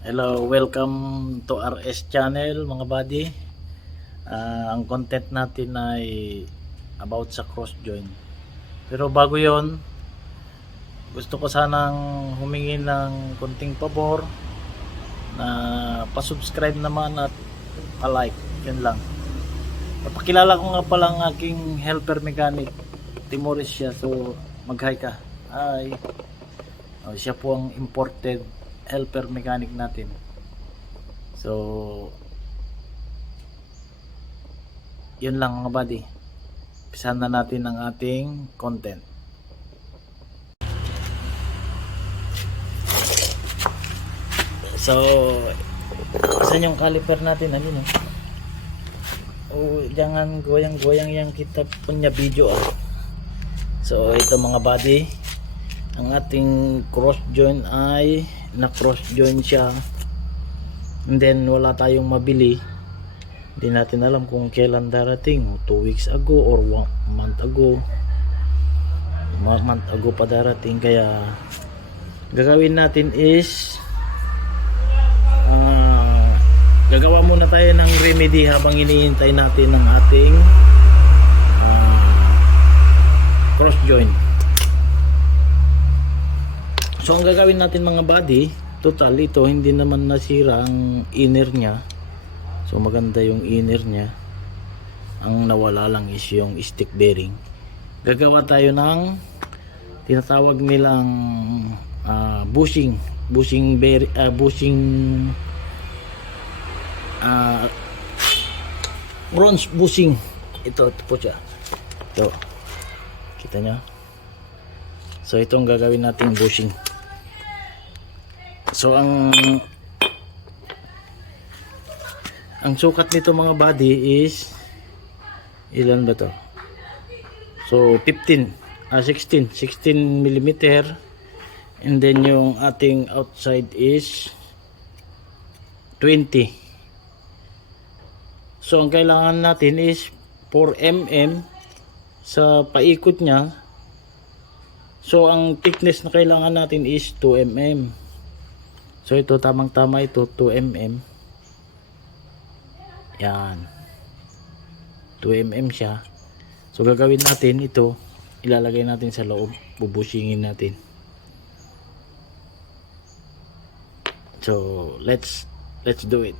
Hello, welcome to RS channel mga buddy. Ang content natin ay about sa cross join. Pero bago yon, gusto ko sanang humingi ng konting pabor na pa-subscribe naman at pa-like. Yan lang. Papakilala ko nga pala ang aking helper mechanic. Timoris siya, so mag-hi ka. Hi. Siya po ang imported helper mechanic natin. So yun lang mga buddy, pisahan na natin ang ating content. So saan yung caliper natin? Ano no? Jangan goyang-goyang yang kita punya video So ito mga buddy, ang ating cross joint ay na cross joint siya, and then wala tayong mabili. Hindi natin alam kung kailan darating, 2 weeks ago or 1 month ago pa darating. Kaya gagawin natin is gagawa muna tayo ng remedy habang iniintay natin ng ating cross joint. So ang gagawin natin mga buddy, total ito hindi naman nasira ang inner niya. So maganda yung inner niya. Ang nawala lang is yung stick bearing. Gagawa tayo ng tinatawag nilang bushing bronze bushing. Ito po siya. Ito. Kita nyo? So itong gagawin nating bushing. So ang sukat nito mga body is ilan ba to? So 16 mm, and then yung ating outside is 20. So ang kailangan natin is 4 mm sa paikot niya. So ang thickness na kailangan natin is 2 mm. So ito tamang tama, ito 2 mm. Yan, 2 mm siya. So gagawin natin ito, ilalagay natin sa loob, bubushingin natin. So let's do it.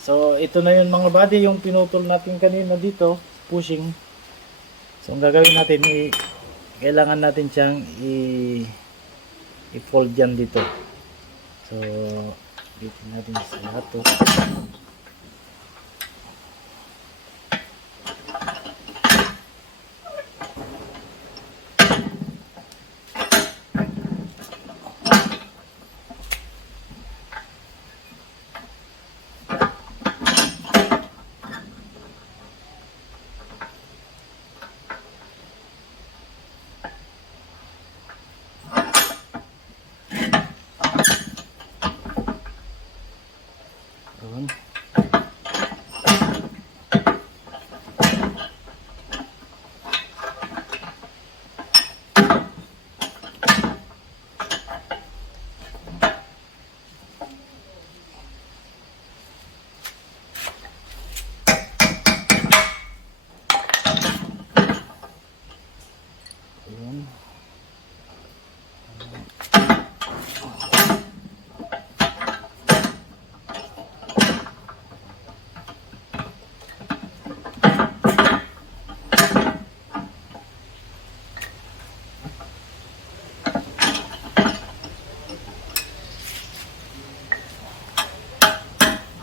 So ito na yun mga buddy, yung pinutol natin kanina dito, pushing. So ang gagawin natin, kailangan natin siyang i-fold yan dito. So dito natin sa lahat to.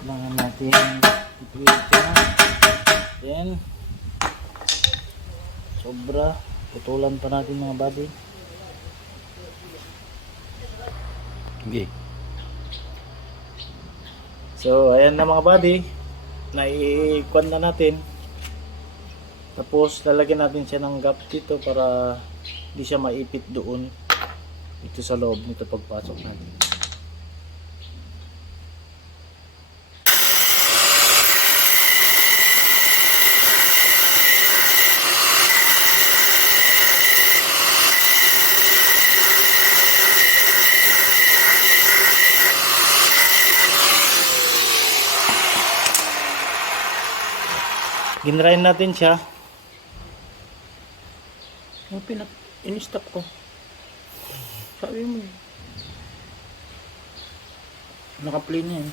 Kailangan natin i-tweak siya. Then sobra, putulan pa natin mga buddy. Okay. So ayan na mga buddy, nai-kuan na natin. Tapos lalagyan natin siya ng gap dito para hindi siya maipit doon dito sa loob nito pagpasok natin. ginrain natin siya. Yung in-stop ko. Sabi mo eh. Naka-play na yun.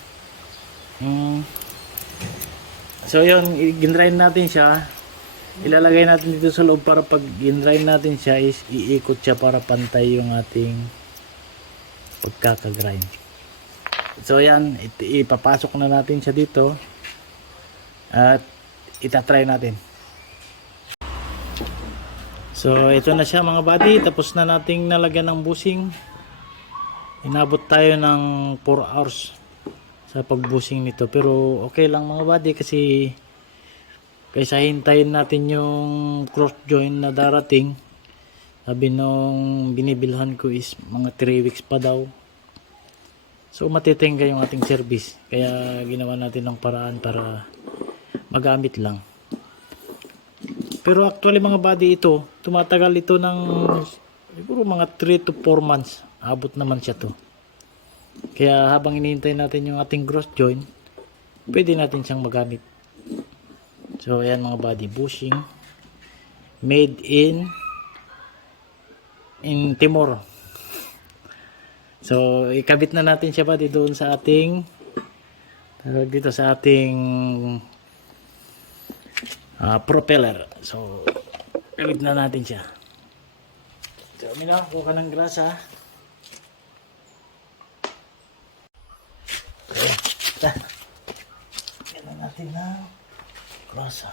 So yun, ginrain natin siya. Ilalagay natin dito sa loob para pag ginrain natin siya is iikot siya para pantay yung ating pagkakagrind. So yan, ipapasok na natin siya dito at itatry natin. So ito na siya mga buddy, tapos na nating nalagyan ng busing. Inabot tayo ng 4 hours sa pagbusing nito, pero okay lang mga buddy kasi kaysa hintayin natin yung cross joint na darating. Sabi nung binibilhan ko is mga 3 weeks pa daw. So matitingga yung ating service, kaya ginawa natin ng paraan para magamit lang. Pero actually mga buddy, ito tumatagal ito ng siguro mga 3 to 4 months. Abot naman siya to. Kaya habang hinihintay natin yung ating cross joint, pwede natin siyang magamit. So ayan mga buddy, bushing made in Timor. So ikabit na natin siya buddy doon sa ating dito sa ating propeller. So ikabit na natin siya. So mina, kuha ng grasa. Yan natin na grasa.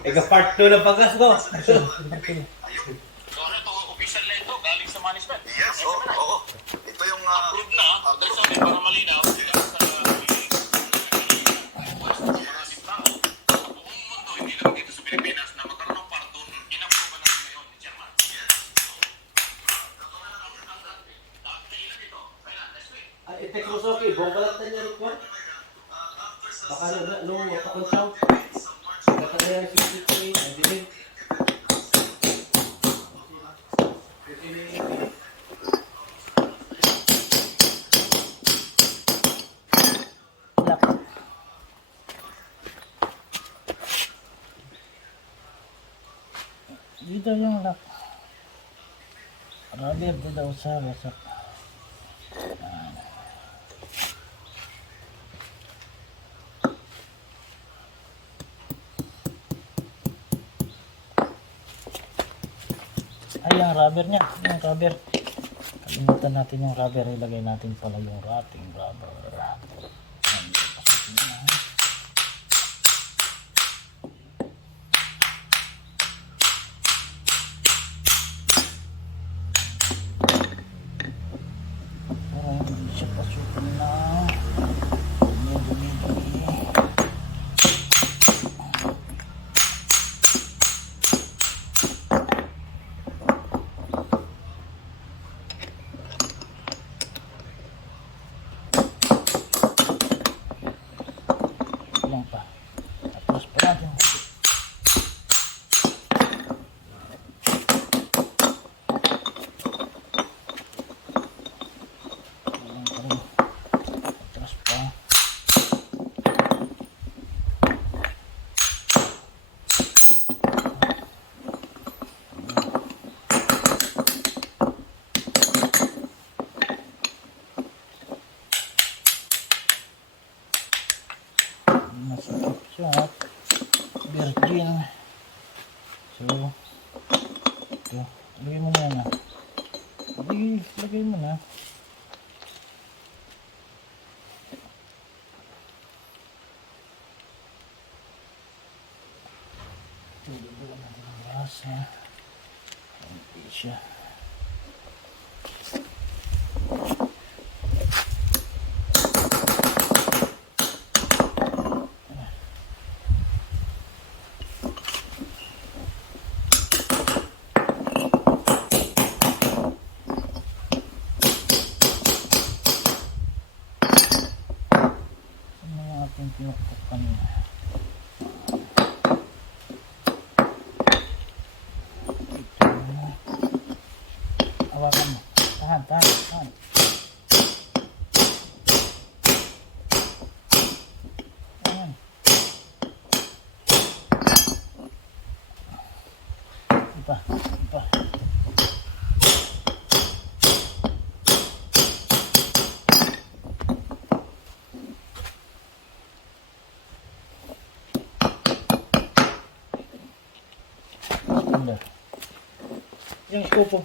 Ika part 2 na pagkas ko. So ano itong official na ito galing sa management? Yes, oo. Ito yung Approved na, dahil sa amin para malinaw, sila sa buong mundo, hindi lang dito sa Pilipinas, na magkaroon ng parton, in-approve natin ngayon ni Chairman. Kailan dito? Kailan? Next week? Ite Kurosoki, buong balatan niya rin ko. Baka nung pakunsaw. Baka na yung CCTV, ang dilim. Lock. Dito yung lock. Rubber dito sa wasak. Ay, yung rubber niya. Yung rubber. Kalimutan natin yung rubber. Ilagay natin pala yung ating rubber. Ayan, pasukin na. Para hindi siya pasukin na. Dumi-dumi. Lang pa. Tapos pa natin. Lang pa rin. Tapos pa. Masakit siya. Virgin. So, ito. Lagay mo na na. Lagay mo na. Tuloy natin ang grasa. Hindi siya. Pinukpok kanina. Ito. Hawakan mo. Tahan. Ayan. Ipa. Ano? Yung skupo.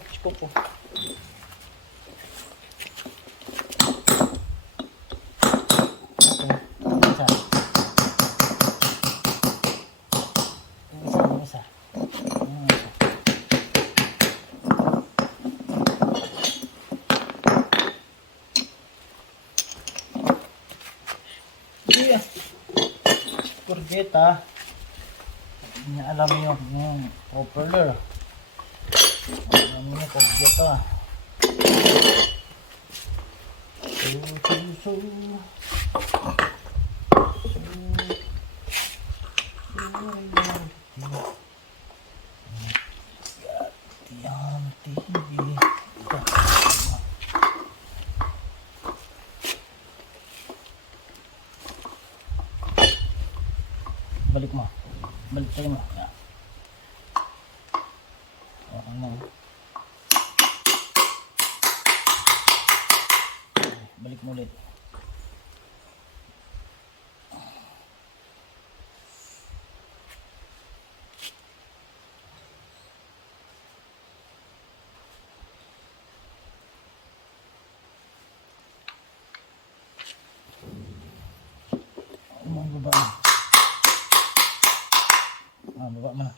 Isa. Iya. Kurgeta. Hindi niya alam yung propeller. Alam niya kurgeta. Balik tayo mo. Yan. Ano? Balik mo ulit. Baba mo. Baba mo na.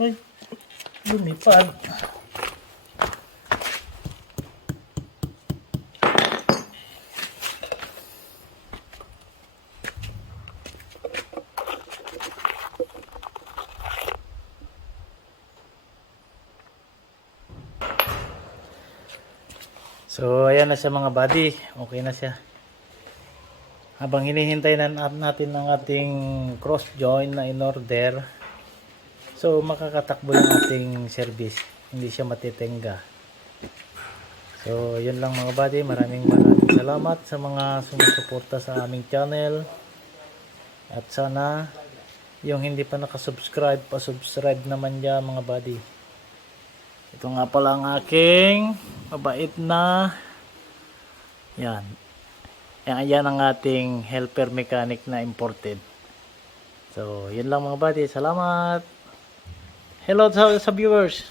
Ay, lumipad. So, ayan na siya mga buddy. Okay na siya. Habang hinihintay na natin ang ating cross join na in order, so makakatakbo yung ating service. Hindi siya matitenga. So, yun lang mga buddy. Maraming salamat sa mga sumusuporta sa aming channel. At sana yung hindi pa nakasubscribe, pa-subscribe naman dyan mga buddy. Ito nga pala ang aking mabait na yan. Yan ang ating helper mechanic na imported. So, yun lang mga buddy. Salamat. Hello sa viewers.